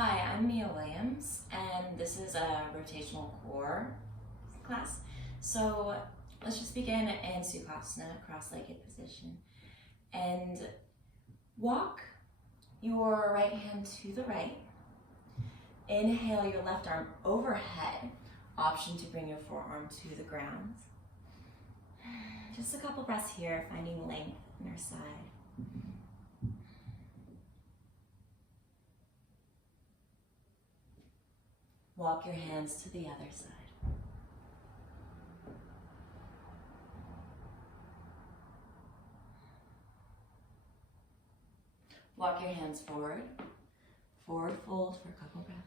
Hi, I'm Mia Williams, and this is a rotational core class. So let's just begin in Sukhasana, cross-legged position. And walk your right hand to the right. Inhale your left arm overhead. Option to bring your forearm to the ground. Just a couple breaths here, finding length in our side. Walk your hands to the other side. Walk your hands forward. Forward fold for a couple breaths.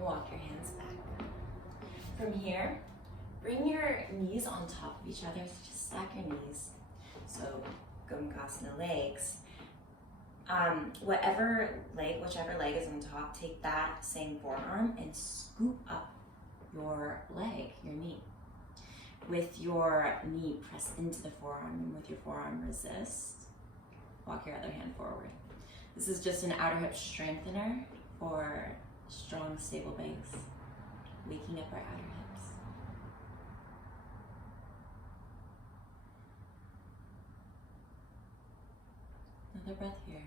Walk your hands back. From here, bring your knees on top of each other. So just stack your knees. So Gomukhasana legs. Whichever leg is on top, take that same forearm and scoop up your leg, your knee. With your knee press into the forearm, and with your forearm resist. Walk your other hand forward. This is just an outer hip strengthener for strong, stable base. Waking up our outer hips. Another breath here.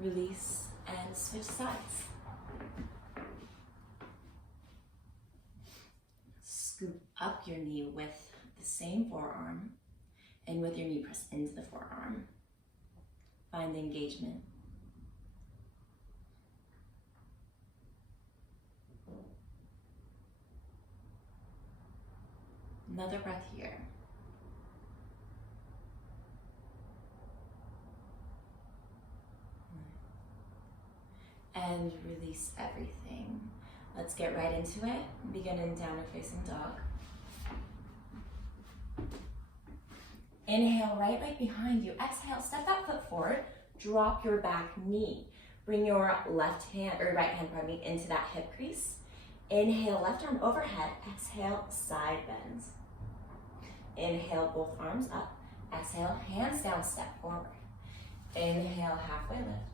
Release and switch sides. Scoop up your knee with the same forearm, and with your knee press into the forearm. Find the engagement. Another breath here. And release everything. Let's get right into it. Begin in downward facing dog. Inhale, right leg behind you. Exhale, step that foot forward. Drop your back knee. Bring your right hand, into that hip crease. Inhale, left arm overhead. Exhale, side bend. Inhale, both arms up. Exhale, hands down, step forward. Inhale, halfway lift.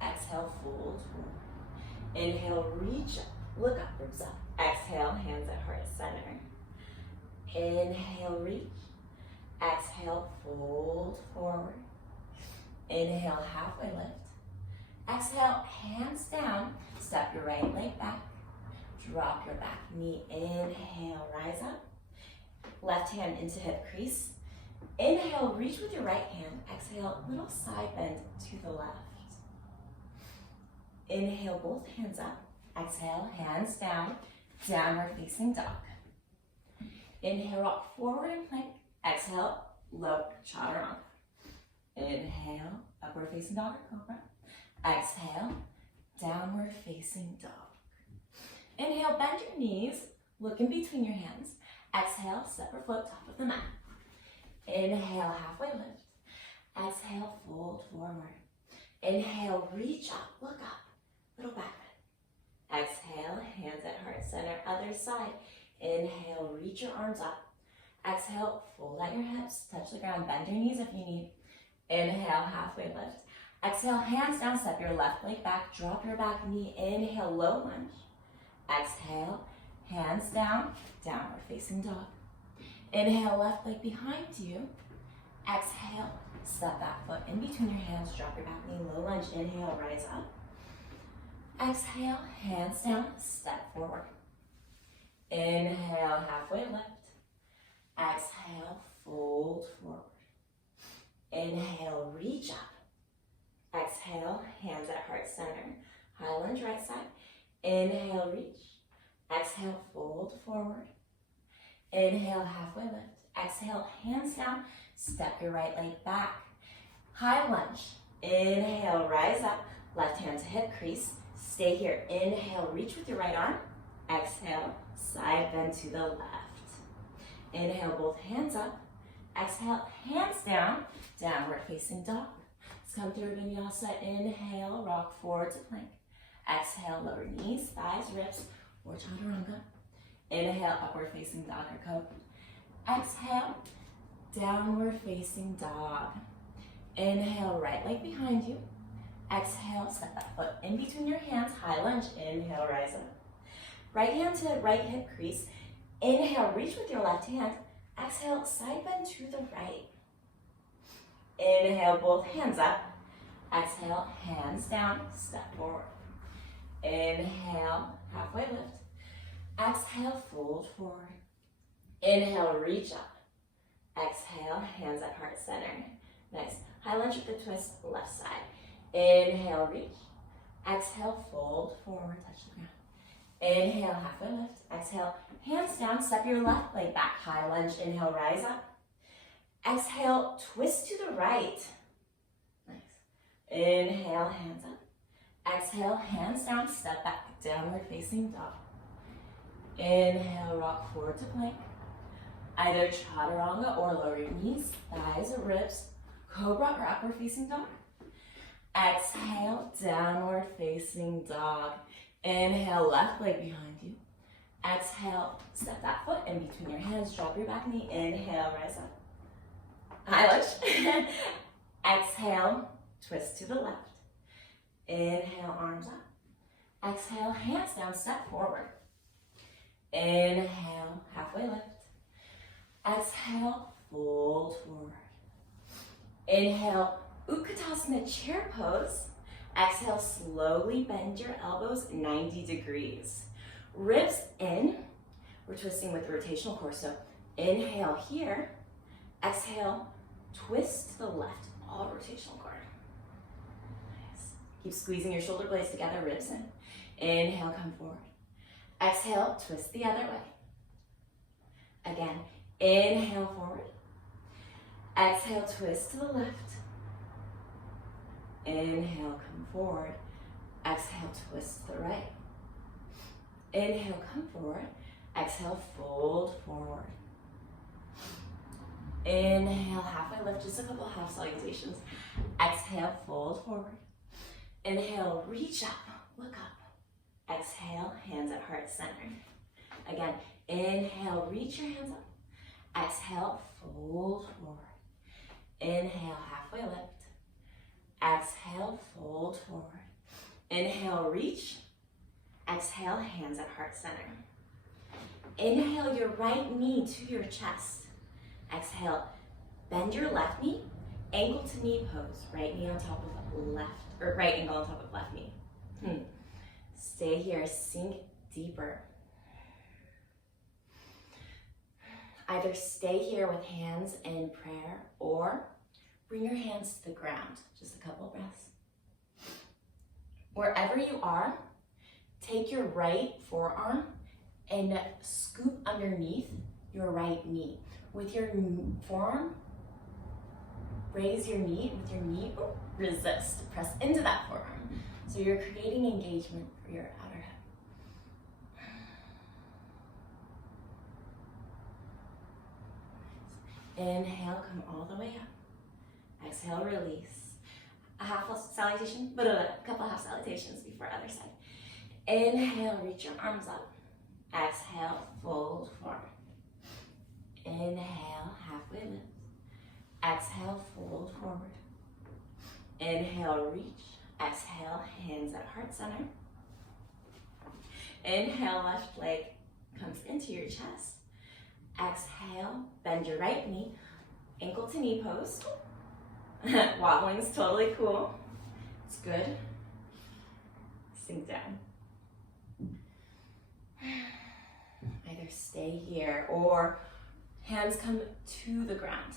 Exhale, fold forward. Inhale, reach up, look upwards up. Exhale, hands at heart center. Inhale, reach. Exhale, fold forward. Inhale, halfway lift. Exhale, hands down, step your right leg back. Drop your back knee. Inhale, rise up. Left hand into hip crease. Inhale, reach with your right hand. Exhale, little side bend to the left. Inhale, both hands up. Exhale, hands down, downward facing dog. Inhale, rock forward and plank. Exhale, low chaturanga. Inhale, upward facing dog or cobra. Exhale, downward facing dog. Inhale, bend your knees, look in between your hands. Exhale, step or float top of the mat. Inhale, halfway lift. Exhale, fold forward. Inhale, reach up, look up. Little back bend. Exhale, hands at heart center, other side. Inhale, reach your arms up. Exhale, fold out your hips, touch the ground, bend your knees if you need. Inhale, halfway lift. Exhale, hands down, step your left leg back, drop your back knee. Inhale, low lunge. Exhale, hands down, downward facing dog. Inhale, left leg behind you. Exhale, step that foot in between your hands, drop your back knee, low lunge. Inhale, rise up. Exhale, hands down, step forward. Inhale, halfway lift. Exhale, fold forward. Inhale, reach up. Exhale, hands at heart center. High lunge right side. Inhale, reach. Exhale, fold forward. Inhale, halfway lift. Exhale, hands down, step your right leg back. High lunge. Inhale, rise up. Left hand to hip crease. Stay here. Inhale, reach with your right arm. Exhale, side bend to the left. Inhale, both hands up. Exhale, hands down, downward facing dog. Let's come through vinyasa. Inhale, rock forward to plank. Exhale, lower knees, thighs, ribs, or chaturanga. Inhale, upward facing dog or cobra. Exhale, downward facing dog. Inhale, right leg behind you. Exhale, step that foot in between your hands, high lunge. Inhale, rise up. Right hand to right hip crease. Inhale, reach with your left hand. Exhale, side bend to the right. Inhale, both hands up. Exhale, hands down, step forward. Inhale, halfway lift. Exhale, fold forward. Inhale, reach up. Exhale, hands at heart center. Nice. High lunge with the twist, left side. Inhale, reach. Exhale, fold forward, touch the ground. Inhale, halfway lift. Exhale, hands down, step your left leg back. High lunge, inhale, rise up. Exhale, twist to the right. Nice. Inhale, hands up. Exhale, hands down, step back, downward facing dog. Inhale, rock forward to plank. Either chaturanga or lower your knees, thighs or ribs. Cobra or upward facing dog. Exhale, downward facing dog. Inhale, left leg behind you. Exhale, step that foot in between your hands, drop your back knee. Inhale, rise up. High lunge. Exhale, twist to the left. Inhale, arms up. Exhale, hands down, step forward. Inhale, halfway lift. Exhale, fold forward. Inhale, Utkatasana chair pose. Exhale, slowly bend your elbows 90 degrees. Ribs in. We're twisting with the rotational core. So inhale here. Exhale, twist to the left, all rotational core. Nice. Keep squeezing your shoulder blades together, ribs in. Inhale, come forward. Exhale, twist the other way. Again, inhale forward. Exhale, twist to the left. Inhale, come forward. Exhale, twist to the right. Inhale, come forward. Exhale, fold forward. Inhale, halfway lift, just a couple half salutations. Exhale, fold forward. Inhale, reach up, look up. Exhale, hands at heart center. Again, inhale, reach your hands up. Exhale, fold forward. Inhale, halfway lift. Exhale, fold forward. Inhale, reach. Exhale, hands at heart center. Inhale your right knee to your chest. Exhale, bend your left knee, ankle to knee pose. Right knee on top of left, or right ankle on top of left knee. Stay here, sink deeper. Either stay here with hands in prayer or bring your hands to the ground. Just a couple breaths. Wherever you are, take your right forearm and scoop underneath your right knee. With your forearm, raise your knee. With your knee, resist. Press into that forearm. So you're creating engagement for your outer hip. Inhale, come all the way up. Exhale, release. A half salutation, but a couple half salutations before other side. Inhale, reach your arms up. Exhale, fold forward. Inhale, halfway lift. Exhale, fold forward. Inhale, reach. Exhale, hands at heart center. Inhale, left leg comes into your chest. Exhale, bend your right knee, ankle to knee pose. Wobbling is totally cool. It's good. Sink down. Either stay here or hands come to the ground.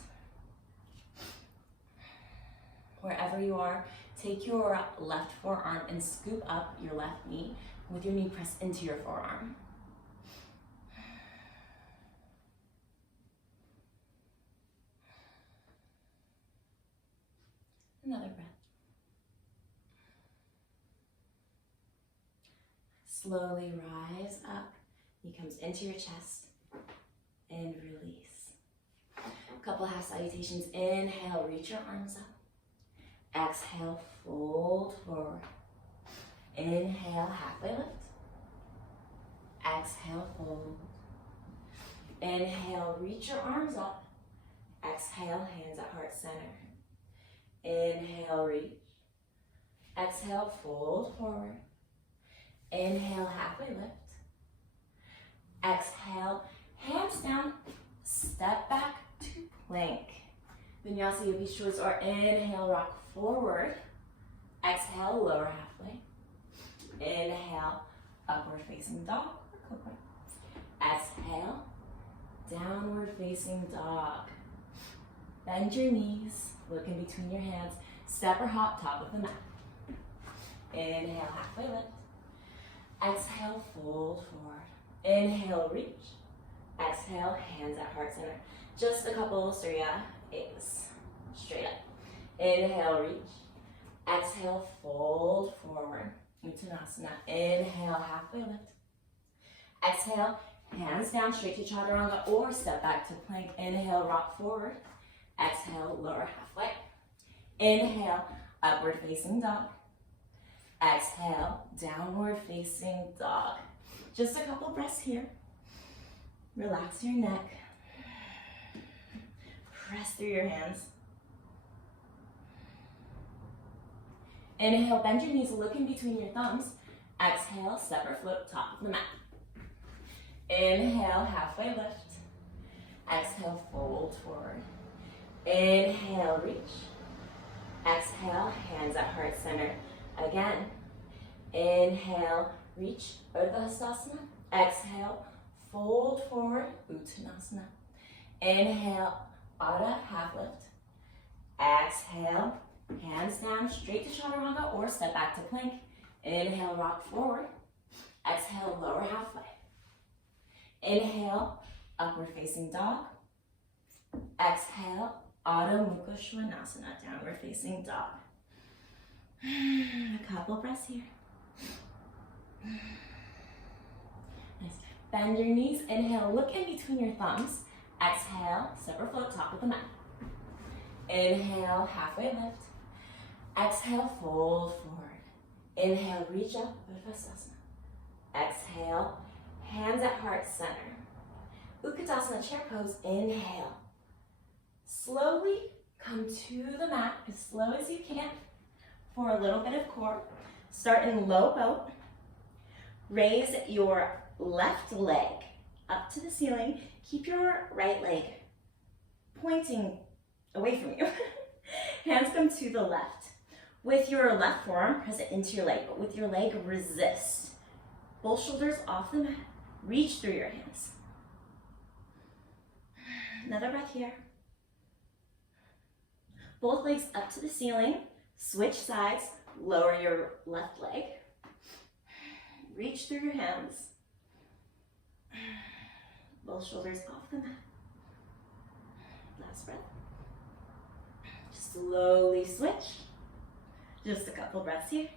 Wherever you are, take your left forearm and scoop up your left knee with your knee pressed into your forearm. Another breath. Slowly rise up. Knee comes into your chest and release. A couple half salutations. Inhale, reach your arms up. Exhale, fold forward. Inhale, halfway lift. Exhale, fold. Inhale, reach your arms up. Exhale, hands at heart center. Inhale, reach. Exhale, fold forward. Inhale, halfway lift. Exhale, hands down, step back to plank. Vinyasa Yogi Shores, or inhale, rock forward. Exhale, lower halfway. Inhale, upward facing dog or cobra. Exhale, downward facing dog. Bend your knees, look in between your hands, step or hop top of the mat. Inhale, halfway lift. Exhale, fold forward. Inhale, reach. Exhale, hands at heart center. Just a couple Surya A's. Straight up. Inhale, reach. Exhale, fold forward. Uttanasana. Inhale, halfway lift. Exhale, hands down straight to chaturanga or step back to plank. Inhale, rock forward. Exhale, lower halfway. Inhale, upward facing dog. Exhale, downward facing dog. Just a couple breaths here. Relax your neck. Press through your hands. Inhale, bend your knees, look in between your thumbs. Exhale, step or float top of the mat. Inhale, halfway lift. Exhale, fold forward. Inhale, reach. Exhale, hands at heart center. Again. Inhale, reach, Urdhva Hastasana. Exhale, fold forward, Uttanasana. Inhale, Adho half lift. Exhale, hands down, straight to chaturanga or step back to plank. Inhale, rock forward. Exhale, lower halfway. Inhale, upward facing dog. Exhale, Adho Mukha Svanasana, downward facing dog. A couple breaths here. Nice. Bend your knees. Inhale, look in between your thumbs. Exhale, step or float top of the mat. Inhale, halfway lift. Exhale, fold forward. Inhale, reach up, Urdhva Hastasana. Exhale, hands at heart center. Utkatasana, chair pose. Inhale. Slowly come to the mat as slow as you can for a little bit of core. Start in low boat. Raise your left leg up to the ceiling. Keep your right leg pointing away from you. Hands come to the left. With your left forearm, press it into your leg, but with your leg, resist. Both shoulders off the mat. Reach through your hands. Another breath here. Both legs up to the ceiling. Switch sides. Lower your left leg. Reach through your hands. Both shoulders off the mat. Last breath. Just slowly switch. Just a couple breaths here.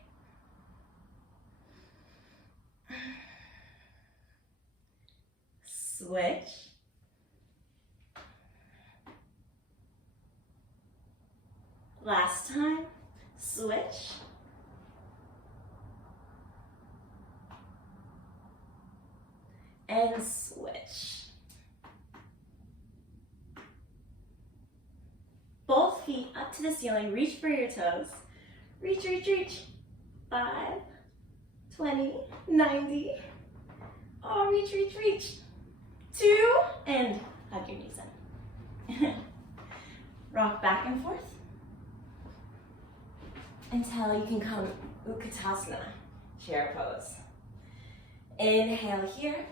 Switch. Last time. Switch. And switch. Both feet up to the ceiling. Reach for your toes. Reach, reach, reach. 5, 20, 90. Oh, reach, reach, reach. 2, and hug your knees in. Rock back and forth until you can come Utkatasana, chair pose. Inhale here.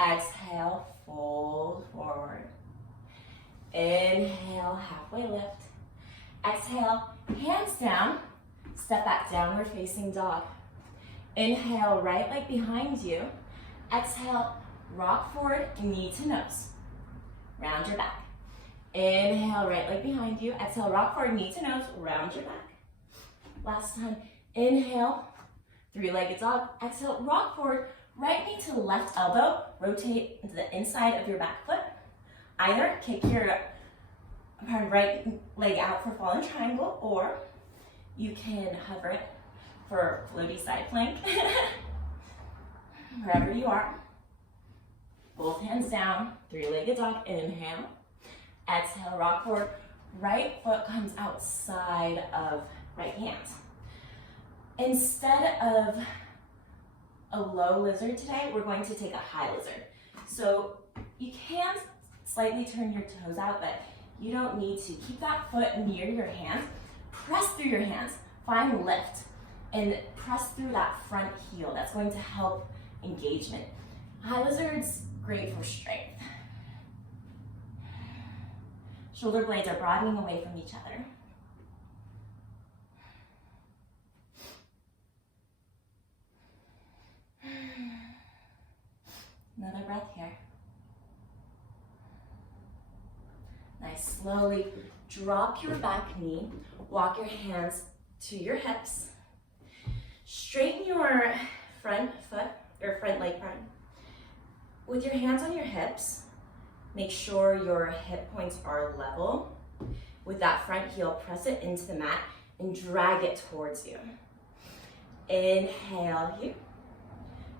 Exhale, fold forward. Inhale, halfway lift. Exhale, hands down. Step back, downward facing dog. Inhale, right leg behind you. Exhale, rock forward, knee to nose. Round your back. Inhale, right leg behind you. Exhale, rock forward, knee to nose, round your back. Last time, inhale, three-legged dog. Exhale, rock forward, right knee to left elbow. Rotate into the inside of your back foot. Either kick your right leg out for fallen triangle, or you can hover it for floaty side plank, wherever you are. Both hands down, three-legged dog, inhale. Exhale, rock forward. Right foot comes outside of right hand. Instead of a low lizard today, we're going to take a high lizard. So you can slightly turn your toes out, but you don't need to. Keep that foot near your hand. Press through your hands. Find lift and press through that front heel. That's going to help engagement. High lizard's great for strength. Shoulder blades are broadening away from each other. Another breath here. Nice. Slowly drop your back knee. Walk your hands to your hips. Straighten your front foot, or front leg, pardon. With your hands on your hips, make sure your hip points are level. With that front heel, press it into the mat and drag it towards you. Inhale here.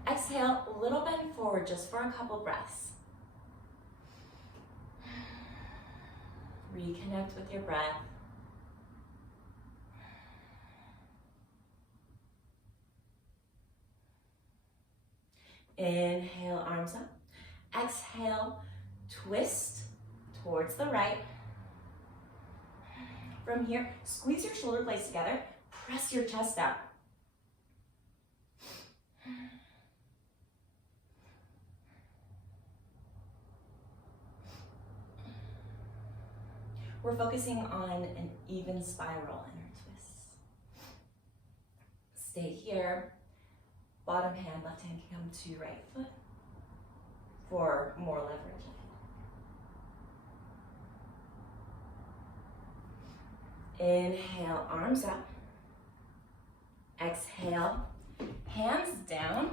Exhale, a little bend forward just for a couple breaths. Reconnect with your breath. Inhale, arms up. Exhale, twist towards the right. From here, squeeze your shoulder blades together. Press your chest out. We're focusing on an even spiral in our twists. Stay here. Bottom hand, left hand can come to right foot for more leverage. Inhale, arms up. Exhale, hands down.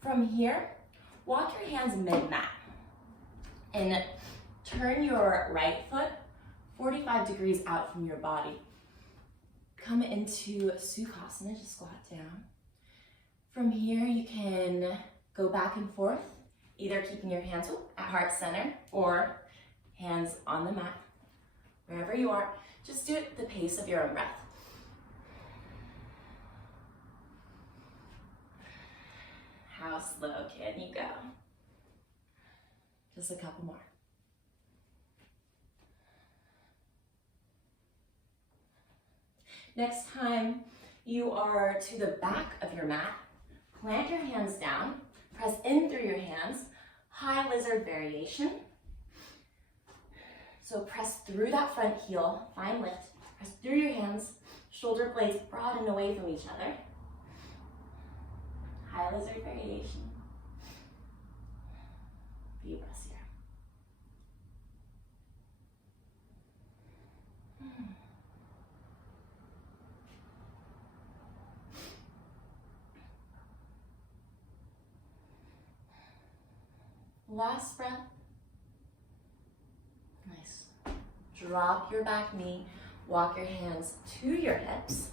From here, walk your hands mid-mat and turn your right foot 45 degrees out from your body. Come into Sukhasana, just squat down. From here, you can go back and forth, either keeping your hands at heart center or hands on the mat. Wherever you are, just do it at the pace of your own breath. How slow can you go? Just a couple more. Next time you are to the back of your mat, plant your hands down, press in through your hands, high lizard variation. So press through that front heel, find lift, press through your hands, shoulder blades broaden away from each other. High lizard variation. Few breaths here. Last breath. Nice. Drop your back knee, walk your hands to your hips.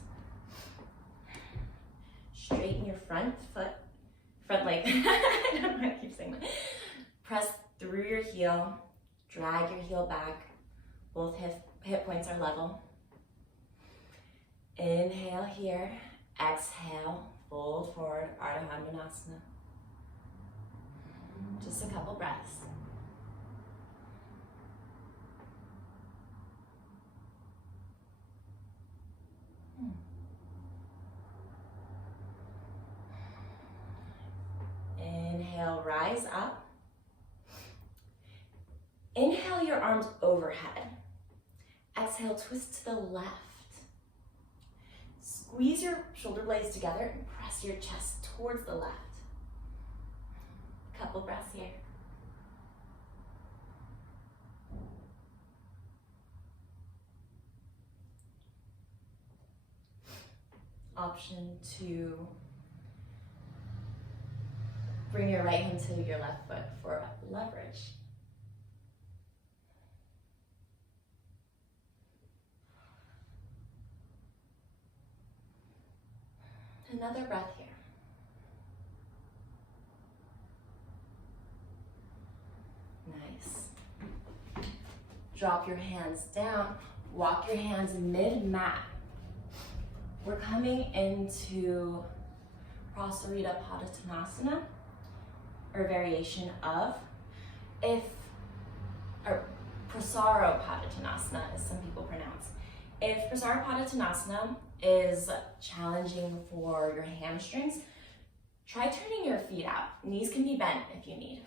Straighten your front leg. I don't know why I keep saying that. Press through your heel, drag your heel back. Both hip points are level. Inhale here, exhale, fold forward, Ardha Chandrasana. Just a couple breaths. Inhale, rise up. Inhale your arms overhead. Exhale, twist to the left. Squeeze your shoulder blades together and press your chest towards the left. Couple breaths here. Option to bring your right hand to your left foot for leverage. Another breath here. drop your hands down, walk your hands mid-mat. We're coming into Prasarita Padottanasana, or variation of, or Prasaro Padottanasana, as some people pronounce. If Prasaro Padottanasana is challenging for your hamstrings, try turning your feet out. Knees can be bent if you need.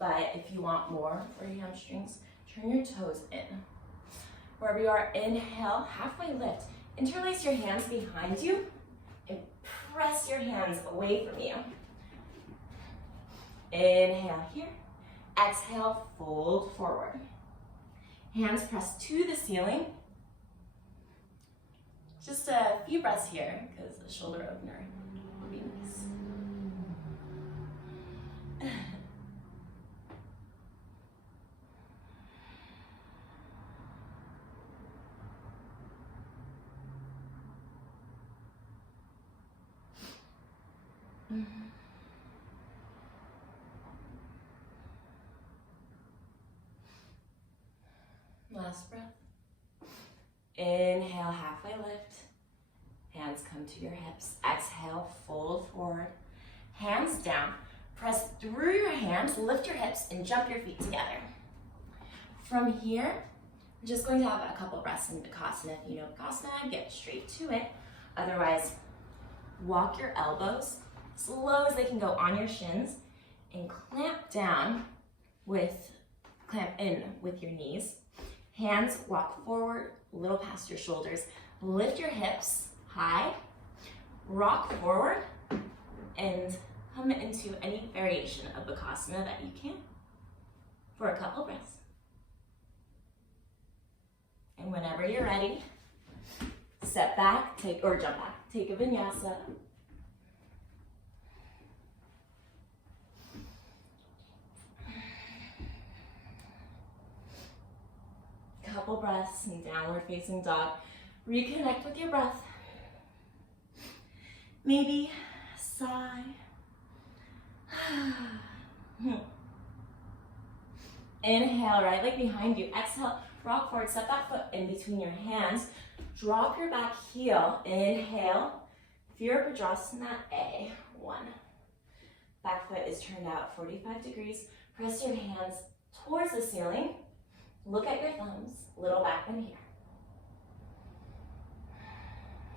But if you want more for your hamstrings, turn your toes in. Wherever you are, inhale, halfway lift. Interlace your hands behind you and press your hands away from you. Inhale here. Exhale, fold forward. Hands press to the ceiling. Just a few breaths here because the shoulder opener will be nice. Last breath. Inhale, halfway lift. Hands come to your hips. Exhale, fold forward. Hands down. Press through your hands, lift your hips, and jump your feet together. From here, I'm just going to have a couple breaths in Bakasana. If you know Bakasana, get straight to it. Otherwise, walk your elbows slow as they can go on your shins and clamp in with your knees. Hands walk forward, a little past your shoulders. Lift your hips high, rock forward, and come into any variation of Bakasana that you can for a couple breaths. And whenever you're ready, step back, jump back. Take a vinyasa. Couple breaths in downward facing dog. Reconnect with your breath. Maybe sigh. Inhale, right leg behind you. Exhale, rock forward, step that foot in between your hands. Drop your back heel. Inhale, Virabhadrasana A. 1. Back foot is turned out 45 degrees. Press your hands towards the ceiling. Look at your thumbs, little back bend here.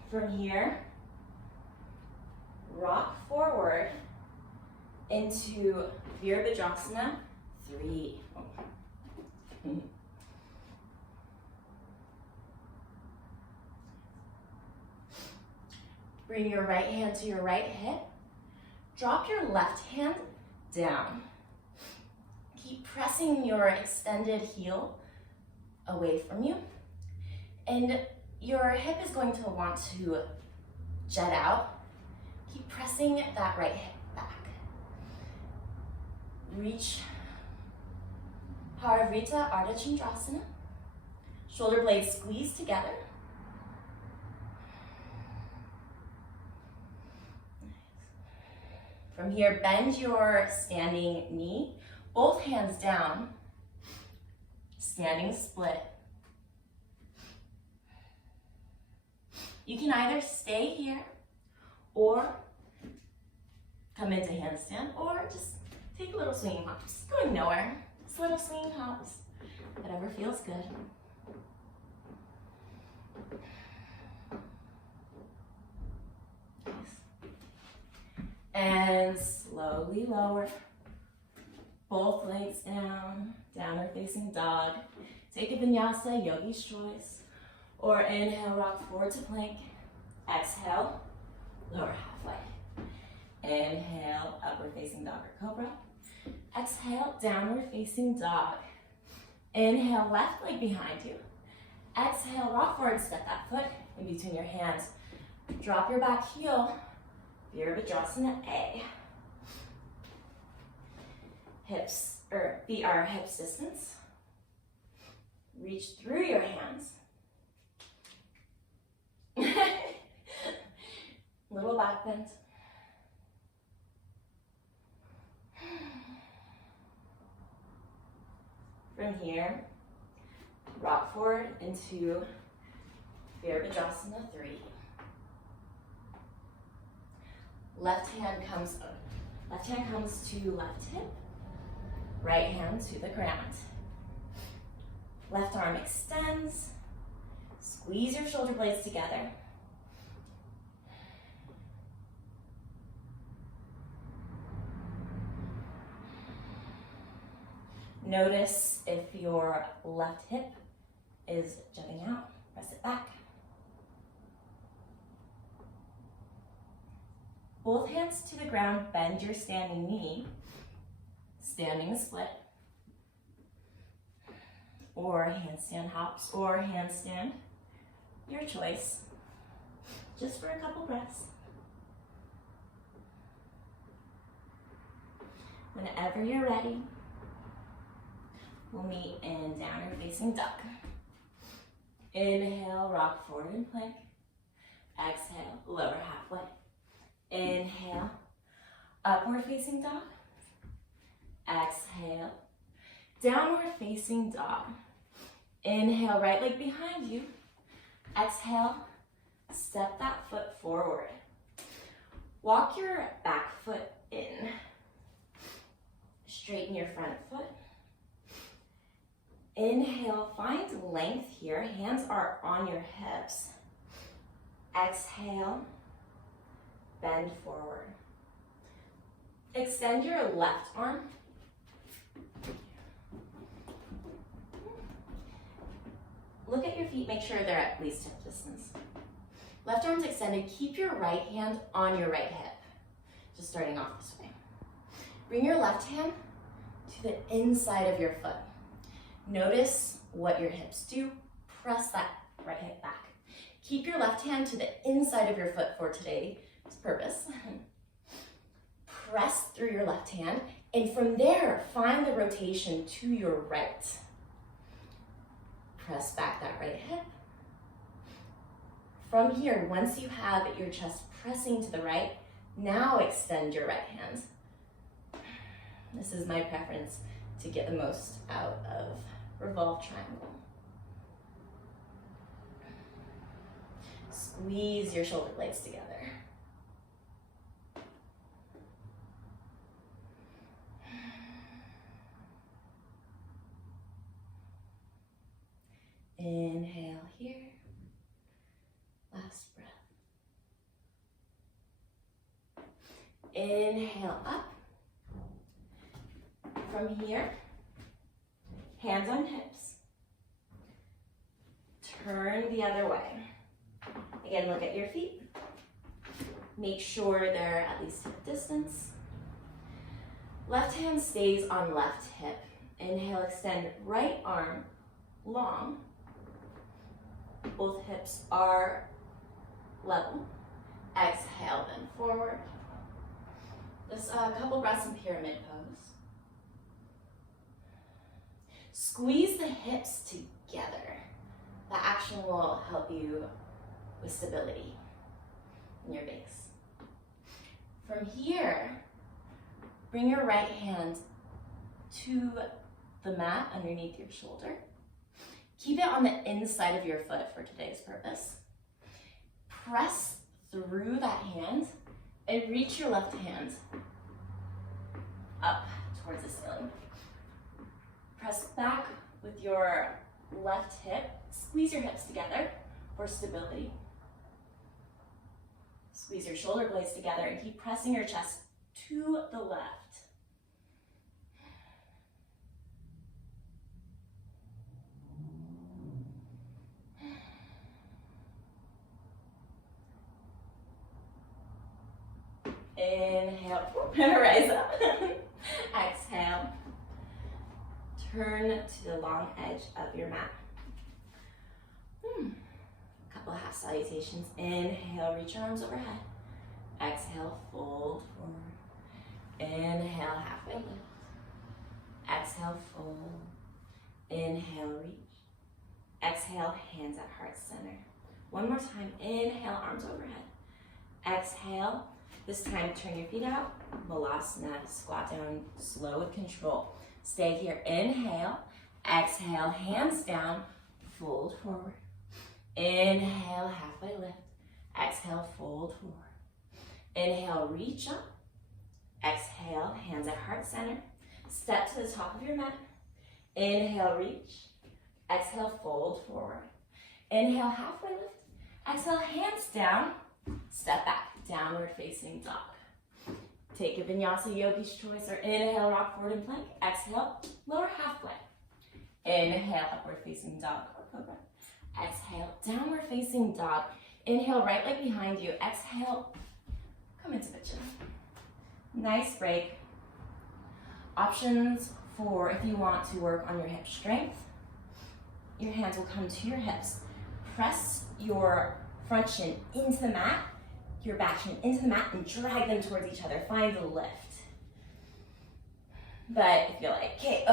From here, rock forward into Virabhadrasana 3. Bring your right hand to your right hip. Drop your left hand down. Keep pressing your extended heel away from you. And your hip is going to want to jet out. Keep pressing that right hip back. Reach Parivrtta Ardha Chandrasana. Shoulder blades squeeze together. From here, bend your standing knee. Both hands down, standing split. You can either stay here or come into handstand or just take a little swinging hop. Just going nowhere. Just little swinging hops. Whatever feels good. Nice. And slowly lower. Both legs down, downward facing dog. Take a vinyasa, yogi's choice. Or inhale, rock forward to plank. Exhale, lower halfway. Inhale, upward facing dog or cobra. Exhale, downward facing dog. Inhale, left leg behind you. Exhale, rock forward, step that foot in between your hands. Drop your back heel, Virabhadrasana A. Feet are hips distance. Reach through your hands. Little back bend. From here, rock forward into Virabhadrasana 3. Left hand comes to left hip, right hand to the ground. Left arm extends, squeeze your shoulder blades together. Notice if your left hip is jutting out, press it back. Both hands to the ground, bend your standing knee, standing split, or handstand hops, or handstand, your choice, just for a couple breaths. Whenever you're ready, we'll meet in downward facing dog. Inhale, rock forward in plank. Exhale, lower halfway. Inhale, upward facing dog. Exhale, downward facing dog. Inhale, right leg behind you. Exhale, step that foot forward. Walk your back foot in. Straighten your front foot. Inhale, find length here. Hands are on your hips. Exhale, bend forward. Extend your left arm. Look at your feet, make sure they're at least hip distance. Left arm's extended, keep your right hand on your right hip. Just starting off this way. Bring your left hand to the inside of your foot. Notice what your hips do. Press that right hip back. Keep your left hand to the inside of your foot for today's purpose. Press through your left hand, and from there, find the rotation to your right. Press back that right hip. From here, once you have your chest pressing to the right, now extend your right hand. This is my preference to get the most out of revolve triangle. Squeeze your shoulder blades together. Inhale here. Last breath. Inhale up. From here, hands on hips. Turn the other way. Again, look at your feet. Make sure they're at least hip distance. Left hand stays on left hip. Inhale, extend right arm long. Both hips are level. Exhale, bend forward. Just a couple breaths in pyramid pose. Squeeze the hips together. That action will help you with stability in your base. From here, bring your right hand to the mat underneath your shoulder. Keep it on the inside of your foot for today's purpose. Press through that hand and reach your left hand up towards the ceiling. Press back with your left hip. Squeeze your hips together for stability. Squeeze your shoulder blades together and keep pressing your chest to the left. Inhale, rise up. Exhale. Turn to the long edge of your mat. Couple half salutations. Inhale, reach your arms overhead. Exhale, fold forward. Inhale, halfway lift. Exhale, fold. Inhale, reach. Exhale, hands at heart center. One more time. Inhale, arms overhead. Exhale. This time, turn your feet out. Balasana, squat down, slow with control. Stay here. Inhale. Exhale, hands down. fold forward. Inhale, halfway lift. Exhale, fold forward. Inhale, reach up. Exhale, hands at heart center. Step to the top of your mat. Inhale, reach. Exhale, fold forward. Inhale, halfway lift. Exhale, hands down. Step back, downward facing dog. Take a vinyasa yogi's choice or inhale, rock forward and plank. Exhale, lower half plank. Inhale, upward facing dog or cobra. Exhale, downward facing dog. Inhale, right leg behind you. Exhale, come into pigeon. Nice break. Options for if you want to work on your hip strength. Your hands will come to your hips. Press your front shin into the mat, your back shin into the mat, and drag them towards each other. Find the lift. But if you're like, okay,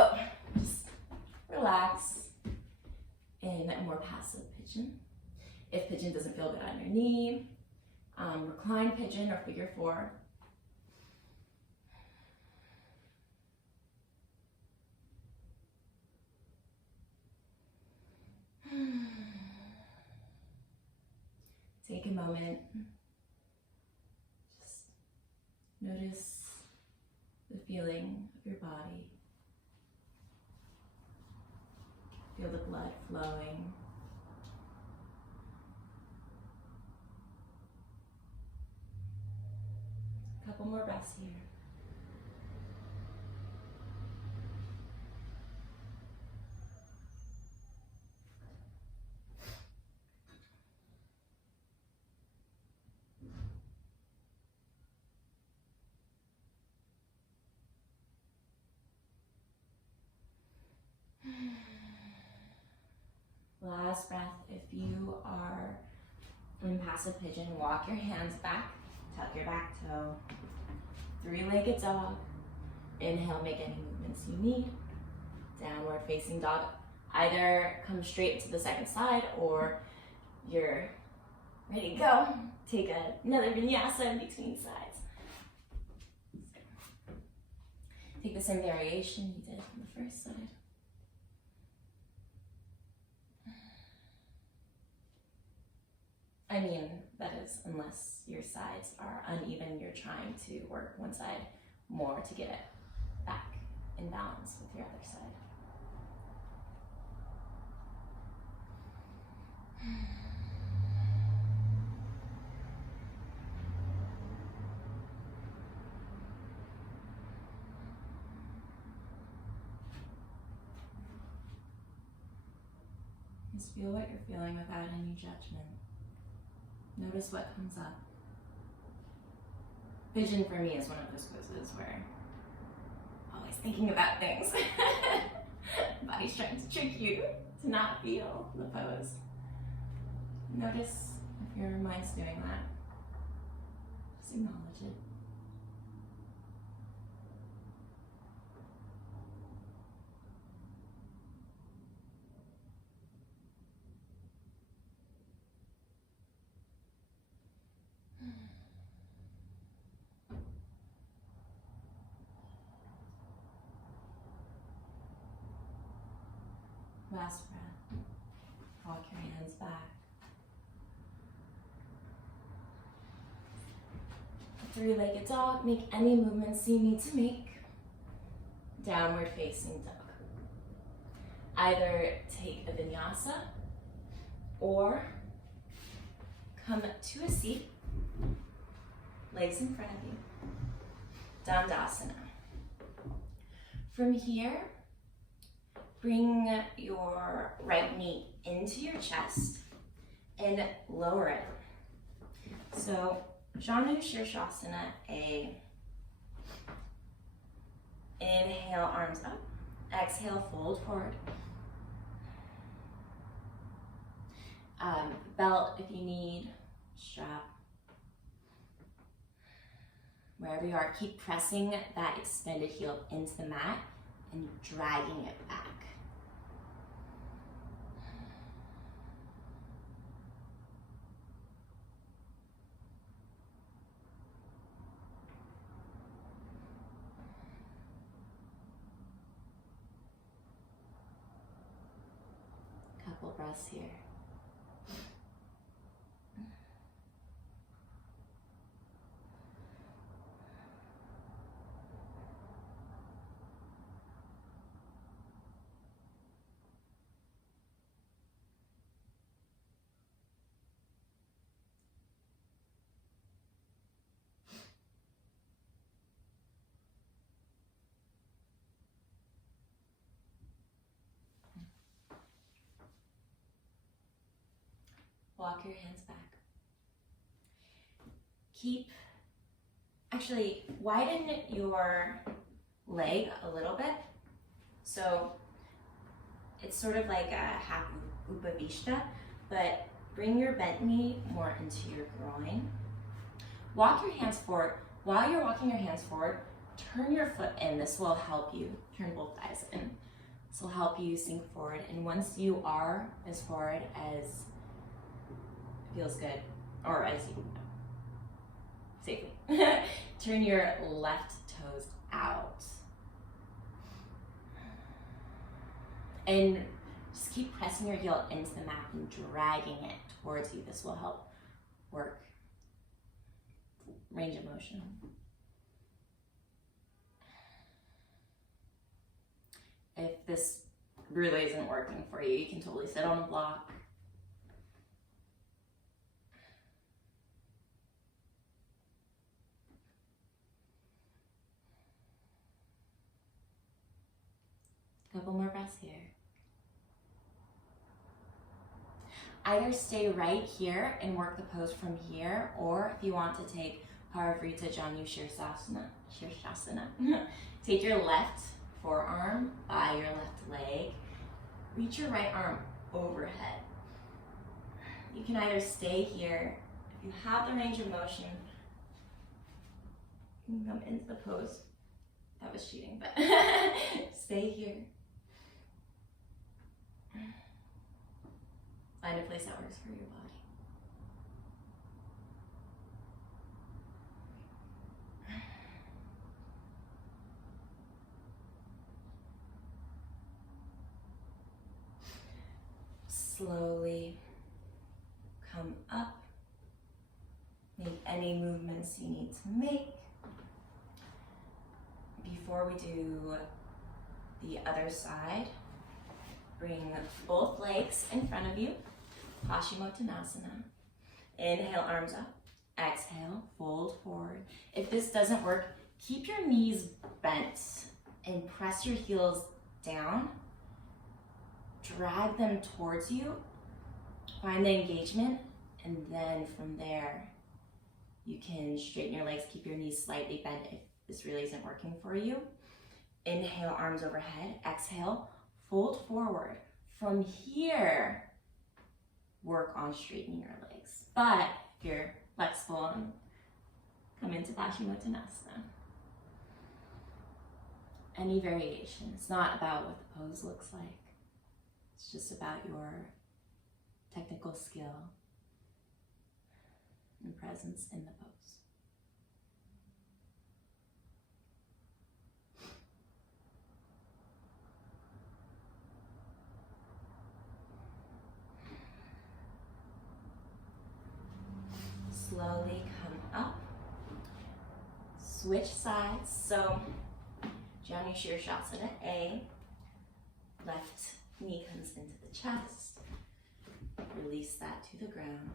just relax in a more passive pigeon. If pigeon doesn't feel good on your knee, recline pigeon or figure four. Take a moment. Just notice the feeling of your body. Feel the blood flowing. A couple more breaths here. Last breath. If you are in passive pigeon, walk your hands back, tuck your back toe, three-legged dog. Inhale, make any movements you need. Downward facing dog. Either come straight to the second side or you're ready to go. Take another vinyasa in between sides. Take the same variation you did on the first side. I mean, that is, unless your sides are uneven, you're trying to work one side more to get it back in balance with your other side. Just feel what you're feeling without any judgment. Notice what comes up. Pigeon for me is one of those poses where I'm always thinking about things. Body's trying to trick you to not feel the pose. Notice if your mind's doing that. Just acknowledge it. Last breath. Walk your hands back. Three-legged dog. Make any movements you need to make. Downward facing dog. Either take a vinyasa or come to a seat. Legs in front of you. Dandasana. From here, bring your right knee into your chest and lower it. So, Janu Shirshasana A. Inhale, arms up. Exhale, fold forward. Belt if you need, strap. Wherever you are, keep pressing that extended heel into the mat and dragging it back. Couple breaths. breaths here. Walk your hands back. Actually, widen your leg a little bit. So it's sort of like a half Upavishta, but bring your bent knee more into your groin. Walk your hands forward. While you're walking your hands forward, turn your foot in. This will help you turn both thighs in. This will help you sink forward. And once you are as forward as feels good, or as you safely, turn your left toes out. And just keep pressing your heel into the mat and dragging it towards you. This will help work range of motion. If this really isn't working for you, you can totally sit on a block. Couple more breaths here. Either stay right here and work the pose from here, or if you want to take Parivrtta Janu Shirshasana, take your left forearm by your left leg, reach your right arm overhead. You can either stay here, if you have the range of motion, you can come into the pose. That was cheating, but stay here. Find a place that works for your body. Slowly come up. Make any movements you need to make. Before we do the other side, bring both legs in front of you, Paschimottanasana. Inhale, arms up. Exhale, fold forward. If this doesn't work, keep your knees bent and press your heels down. Drag them towards you. Find the engagement, and then from there, you can straighten your legs, keep your knees slightly bent if this really isn't working for you. Inhale, arms overhead. Exhale, fold forward. From here, work on straightening your legs. But if you're flexible, come into Paschimottanasana. Any variation. It's not about what the pose looks like. It's just about your technical skill and presence in the pose. Slowly come up, switch sides. So Janu Shirshasana A, left knee comes into the chest, release that to the ground.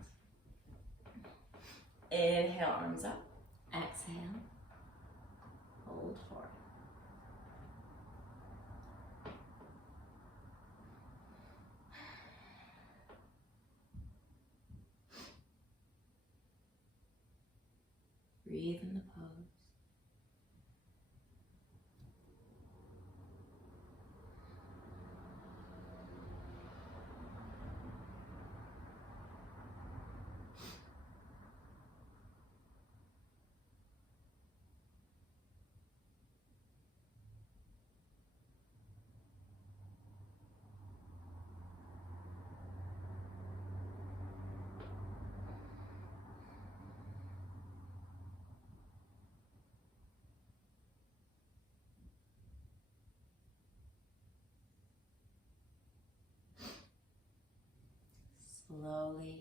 Inhale, arms up, exhale, hold forward. Breathe in the pose. Slowly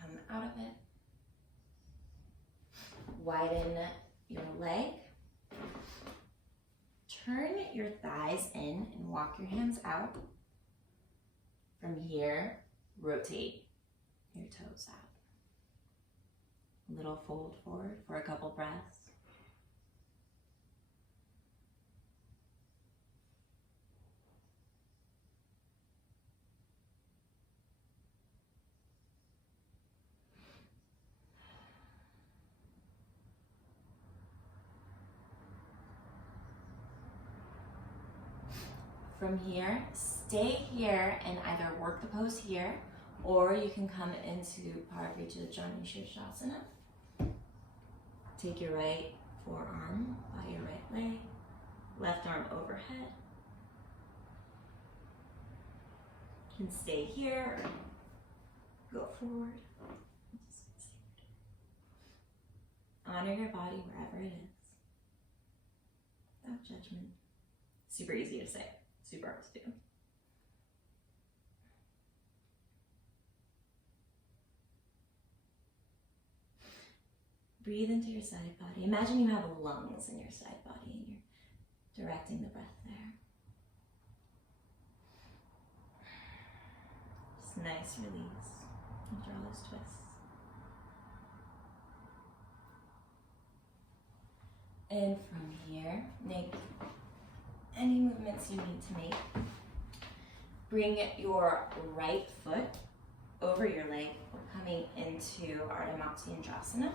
come out of it. Widen your leg. Turn your thighs in and walk your hands out. From here, rotate your toes out. A little fold forward for a couple breaths. From here, stay here and either work the pose here, or you can come into Parivrtta Janu Shirshasana. Take your right forearm by your right leg, left arm overhead. You can stay here or go forward. Honor your body wherever it is, without judgment. Super easy to say, super hard to do. Breathe into your side body. Imagine you have lungs in your side body and you're directing the breath there. Just nice release after all those twists. And from here, make any movements you need to make. Bring your right foot over your leg. We're coming into Ardha Matsyendrasana.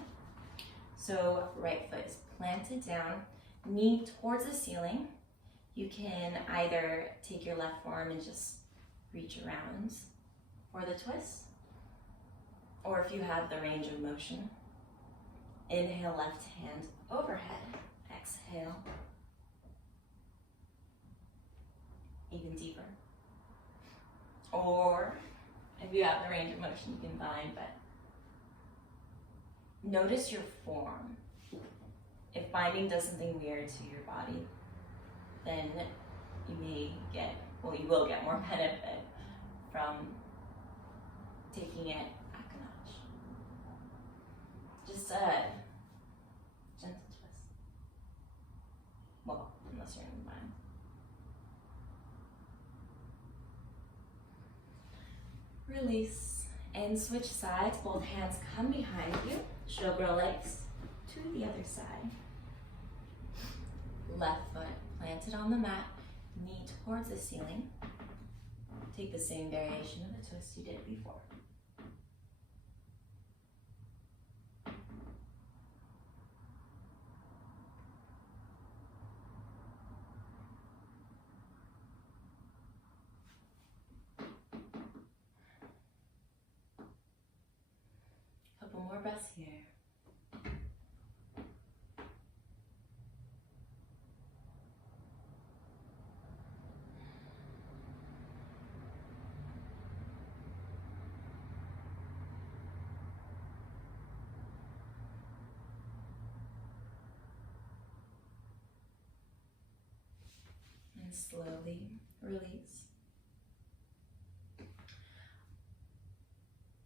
So right foot is planted down, knee towards the ceiling. You can either take your left forearm and just reach around for the twist, or if you have the range of motion, inhale left hand overhead, exhale, even deeper. Or if you have the range of motion, you can bind, but notice your form. If binding does something weird to your body, then you will get more benefit from taking it back a notch. Just a gentle twist. Well, unless you're in the bind. Release and switch sides. Both hands come behind you. Shobra legs to the other side. Left foot planted on the mat, knee towards the ceiling. Take the same variation of the twist you did before. Couple more breaths here. And slowly release.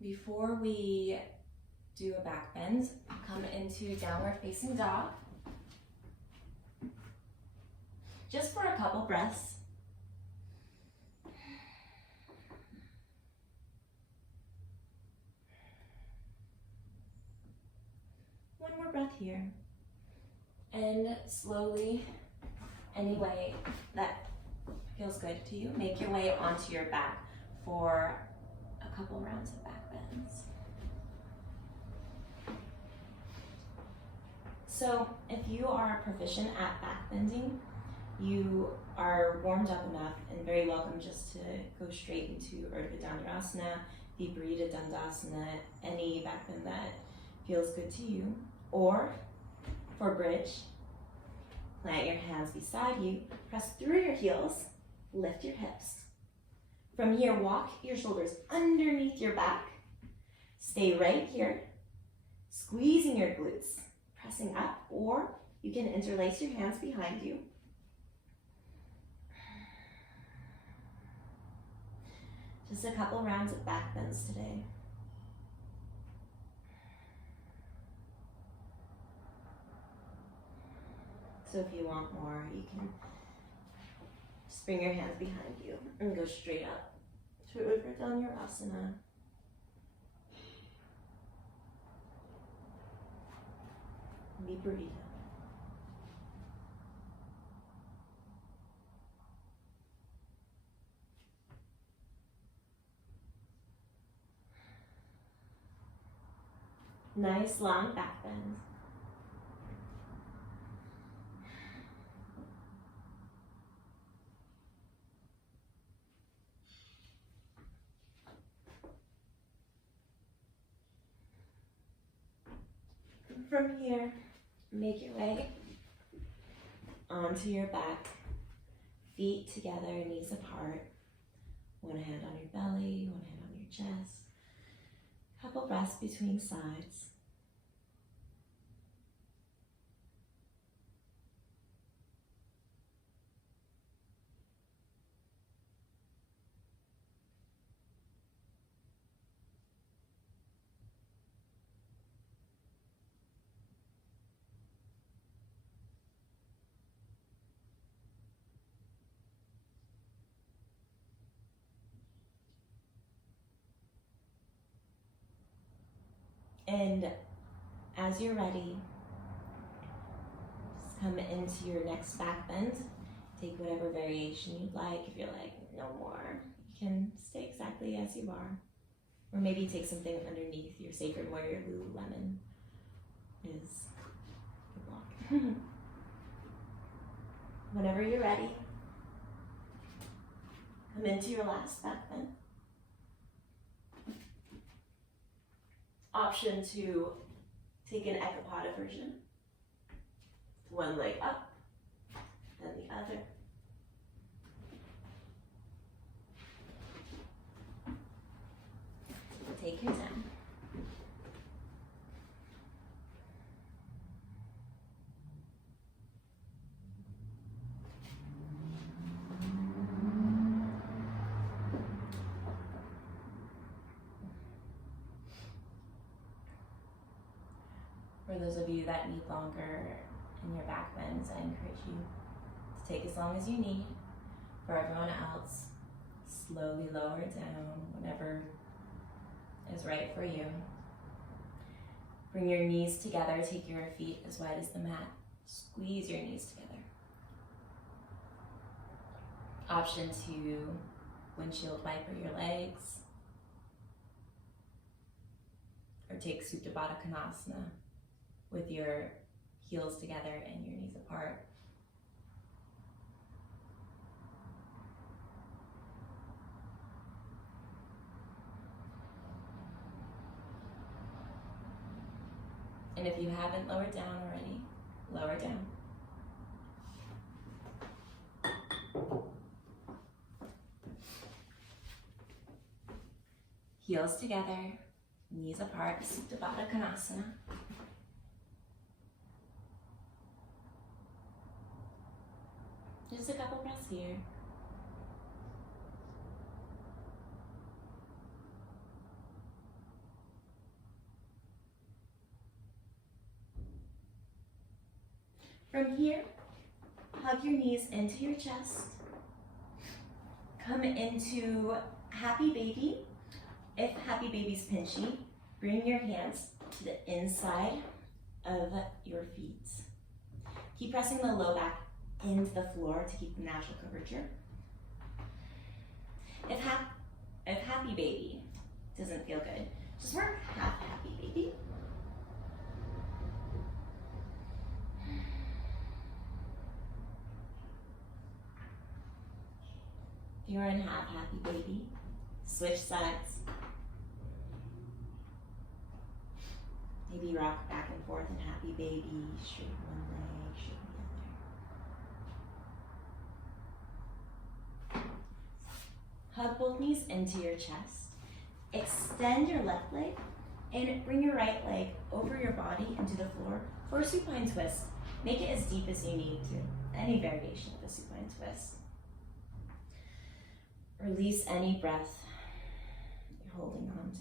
Before we do a back bend, come into downward facing dog. Just for a couple breaths. One more breath here. And slowly, any way that feels good to you, make your way onto your back for a couple rounds of back bends. So if you are proficient at back bending, you are warmed up enough and very welcome just to go straight into Urdhva Dhanurasana, Viparita Dandasana, any back bend that feels good to you. Or for bridge, plant your hands beside you, press through your heels, lift your hips. From here, walk your shoulders underneath your back. Stay right here, squeezing your glutes, pressing up, or you can interlace your hands behind you. Just a couple rounds of back bends today. So if you want more, you can just bring your hands behind you and go straight up to Urdhva Viparita. Nice long back bend. From here, make your way onto your back, feet together, knees apart, one hand on your belly, one hand on your chest. Couple breaths between sides. And as you're ready, just come into your next back bend. Take whatever variation you'd like. If you're like, no more, you can stay exactly as you are. Or maybe take something underneath your sacred warrior Lululemon is your block. Whenever you're ready, come into your last back bend. Option to take an Ekapada version. One leg up, then the other. Take your time. For those of you that need longer in your back bends, I encourage you to take as long as you need. For everyone else, slowly lower it down whenever is right for you. Bring your knees together, take your feet as wide as the mat. Squeeze your knees together. Option to windshield wiper your legs. Or take Supta Baddha Konasana with your heels together and your knees apart. And if you haven't lowered down already, lower down. Heels together, knees apart, Supta Baddha Konasana. Just a couple breaths here. From here, hug your knees into your chest. Come into Happy Baby. If Happy Baby's pinchy, bring your hands to the inside of your feet. Keep pressing the low back into the floor to keep the natural curvature. If Happy Baby doesn't feel good, just work half Happy Baby. If you're in half Happy Baby, switch sides. Maybe rock back and forth in Happy Baby, straighten one leg, straighten the other. Hug both knees into your chest. Extend your left leg and bring your right leg over your body into the floor for a supine twist. Make it as deep as you need to. Any variation of a supine twist. Release any breath holding on to.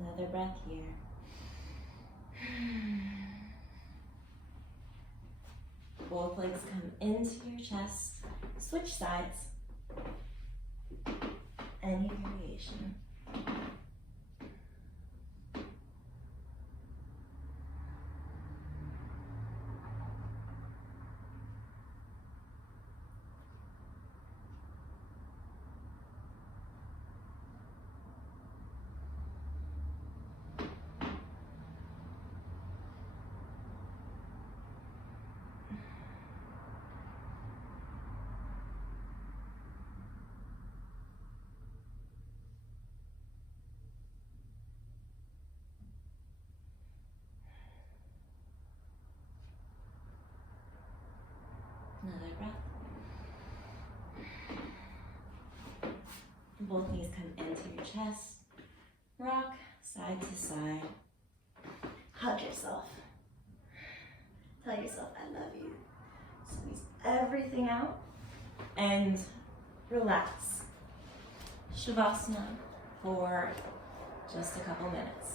Another breath here. Both legs come into your chest. Switch sides. Any variation. Another breath. Both knees come into your chest. Rock side to side. Hug yourself. Tell yourself, I love you. Squeeze everything out and relax. Shavasana for just a couple minutes.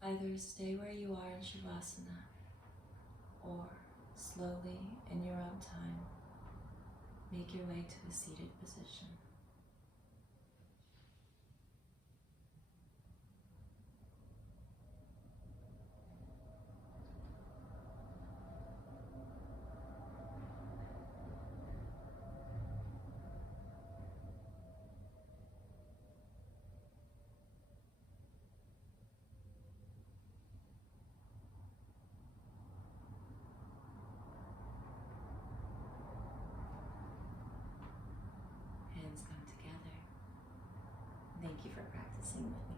Either stay where you are in Shavasana or slowly, in your own time, make your way to a seated position. Thank you for practicing with me.